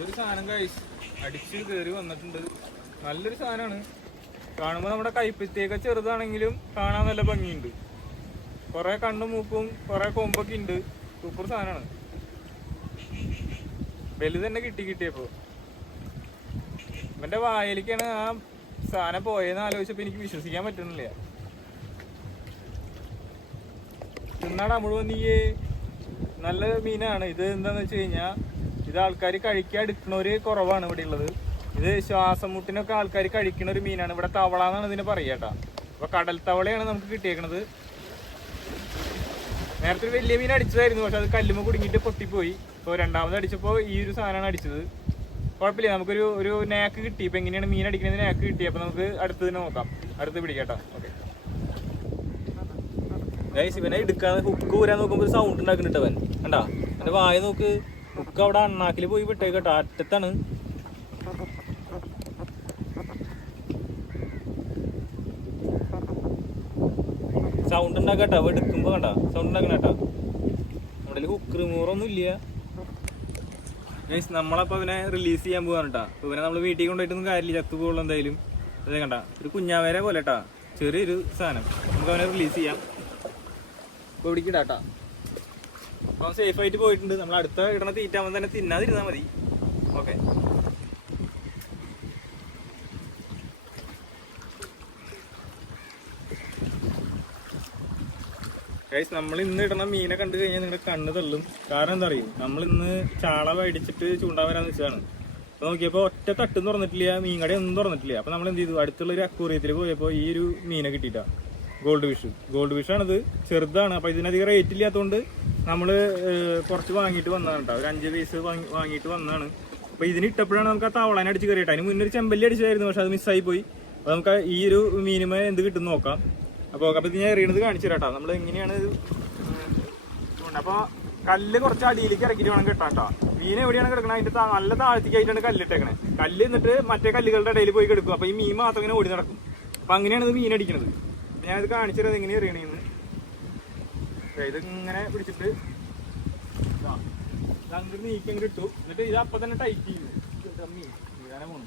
നല്ലൊരു സാധനം കഴിച്ച് അടിച്ച് കയറി വന്നിട്ടുണ്ട്. നല്ലൊരു സാധനമാണ് കാണുമ്പോൾ നമ്മുടെ കൈപ്പത്തിയൊക്കെ ചെറുതാണെങ്കിലും കാണാൻ നല്ല ഭംഗിയുണ്ട്. കുറെ കണ്ണും മൂക്കും കുറെ കൊമ്പൊക്കെ ഉണ്ട്. സൂപ്പർ സാധനമാണ് വലുത് തന്നെ കിട്ടി കിട്ടിയപ്പോ. ഇവന്റെ വായലിക്കാണ് ആ സാധനം പോയെന്ന് ആലോചിച്ചപ്പോ എനിക്ക് വിശ്വസിക്കാൻ പറ്റുന്നില്ല. തിന്നാടാ മുഴുവൻ നീയേ നല്ല മീനാണ്. ഇത് എന്താന്ന് വെച്ച് കഴിഞ്ഞാ ഇത് ആൾക്കാർ കഴിക്കാൻ എടുക്കണവര് കുറവാണ് ഇവിടെ ഉള്ളത്. ഇത് ശ്വാസം മുട്ടിനൊക്കെ ആൾക്കാർ കഴിക്കുന്ന ഒരു മീനാണ്. ഇവിടെ തവള എന്നാണ് ഇതിന് പറയട്ടാ അപ്പൊ കടൽ തവളയാണ് നമുക്ക് കിട്ടിയേക്കണത്. നേരത്തെ ഒരു വലിയ മീൻ അടിച്ചതായിരുന്നു പക്ഷെ അത് കല്ലുമ്മ കുടുങ്ങിയിട്ട് പൊട്ടിപ്പോയി. ഇപ്പോൾ രണ്ടാമത് അടിച്ചപ്പോൾ ഈ ഒരു സാധനമാണ് അടിച്ചത്. കുഴപ്പമില്ല നമുക്കൊരു ഒരു നേക്ക് കിട്ടി. ഇപ്പൊ എങ്ങനെയാണ് മീൻ അടിക്കുന്നത് നേക്ക് കിട്ടി. അപ്പൊ നമുക്ക് അടുത്തതിന് നോക്കാം. അടുത്ത് പിടിക്കട്ടോ ഓക്കെ. ഗൈസ് ഇവനെ എടുക്കാതെ ഹുക്ക് ഊരാൻ നോക്കുമ്പോൾ ഒരു സൗണ്ട് ഉണ്ടാക്കുന്നുണ്ട് അവൻ. കണ്ടാ? എന്റെ വായ നോക്ക്. ഹുക്ക് അവിടെ അണ്ണാക്കിൽ പോയി വിട്ടേക്കട്ടോ അറ്റത്താണ്. സൗണ്ട് ഉണ്ടാക്കട്ടോ എടുക്കുമ്പോ കണ്ട? സൗണ്ട് ഉണ്ടാക്കണ കേട്ടോ. നമ്മുടെ ഹുക്ക് റിമൂവറൊന്നും ഇല്ല. നമ്മളപ്പോ അവനെ റിലീസ് ചെയ്യാൻ പോവാണ് കേട്ടോ. ഇവനെ നമ്മൾ വീട്ടിൽ കൊണ്ടുപോയിട്ടൊന്നും കാര്യമില്ല. ചത്തു പോകുള്ളൂ എന്തായാലും. അതെ കണ്ട? ഒരു കുഞ്ഞാവേരെ പോലെ കേട്ടാ. ചെറിയൊരു സാധനം. നമുക്ക് അവനെ റിലീസ് ചെയ്യാം. ഇപ്പൊ പിടിക്കട്ടാ അപ്പൊ സേഫ് ആയിട്ട് പോയിട്ടുണ്ട്. നമ്മൾ അടുത്ത ഇടണ തീറ്റാകുമ്പോൾ തന്നെ തിന്നാതിരുന്നാൽ മതി. ഓക്കെ ഗൈസ് നമ്മൾ ഇന്ന് ഇടണ മീനെ കണ്ടു കഴിഞ്ഞാൽ നിങ്ങളുടെ കണ്ണ് തള്ളും. കാരണം എന്താ അറിയും? നമ്മൾ ഇന്ന് ചാള മേടിച്ചിട്ട് ചൂണ്ടാൻ വരാന്ന് വെച്ചതാണ് അപ്പൊ നോക്കിയപ്പോ ഒറ്റ തട്ടും തുറന്നിട്ടില്ല മീൻ കട ഒന്നും തുറന്നിട്ടില്ല. അപ്പൊ നമ്മൾ എന്ത് ചെയ്തു? അടുത്തുള്ള ഒരു അക്കൂറിയത്തിൽ പോയപ്പോ ഈ ഒരു മീനെ കിട്ടിയിട്ടാ. ഗോൾഡ് ഫിഷ് ഗോൾഡ് ഫിഷ് ആണിത്. ചെറുതാണ്. അപ്പൊ ഇതിനധികം റേറ്റ് ഇല്ലാത്തതുകൊണ്ട് നമ്മൾ കുറച്ച് വാങ്ങിയിട്ട് വന്നതാണ് കേട്ടോ. ഒരു അഞ്ച് പീസ് വാങ്ങിയിട്ട് വന്നതാണ്. അപ്പൊ ഇതിന് ഇട്ടപ്പോഴാണ് നമുക്ക് ആ തവളനെ അടിച്ച് കയറിയിട്ട് അതിന് മുന്നേ ഒരു ചെമ്പല്ലി അടിച്ചതായിരുന്നു പക്ഷെ അത് മിസ്സായി പോയി. അപ്പൊ നമുക്ക് ഈ ഒരു മീനുമേ എന്ത് കിട്ടും നോക്കാം. അപ്പൊ അപ്പൊ ഇത് ഞാൻ എറിയണത് കാണിച്ചു തരാട്ടോ നമ്മൾ എങ്ങനെയാണ് ഇത് ഉം, അപ്പൊ കല്ല് കുറച്ച് അടിയിലേക്ക് ഇറക്കിയിട്ട് വേണം കിട്ടാട്ടോ കേട്ടോ. മീൻ എവിടെയാണ് കിടക്കണത് അതിന്റെ നല്ല താഴ്ത്തിക്കായിട്ടാണ് കല്ലിട്ടേക്കണേ കല്ല് എന്നിട്ട് മറ്റേ കല്ലുകളുടെ ഇടയിൽ പോയി കിടക്കും. അപ്പൊ ഈ മീൻ മാത്രം ഇങ്ങനെ ഓടി നടക്കും. അപ്പൊ അങ്ങനെയാണ് ഇത് മീൻ അടിക്കണത്. ഞാനത് കാണിച്ചു തരാം. എങ്ങനെ എറിയണേന്ന്. ദേ ഇത് ഇങ്ങനെ പിടിച്ചിട്ട് അങ്ങോട്ട് നീക്കം കിട്ടും എന്നിട്ട് ഇത് അപ്പൊ തന്നെ ടൈറ്റ് ചെയ്യും മീൻ വീഴാനെ പോണു.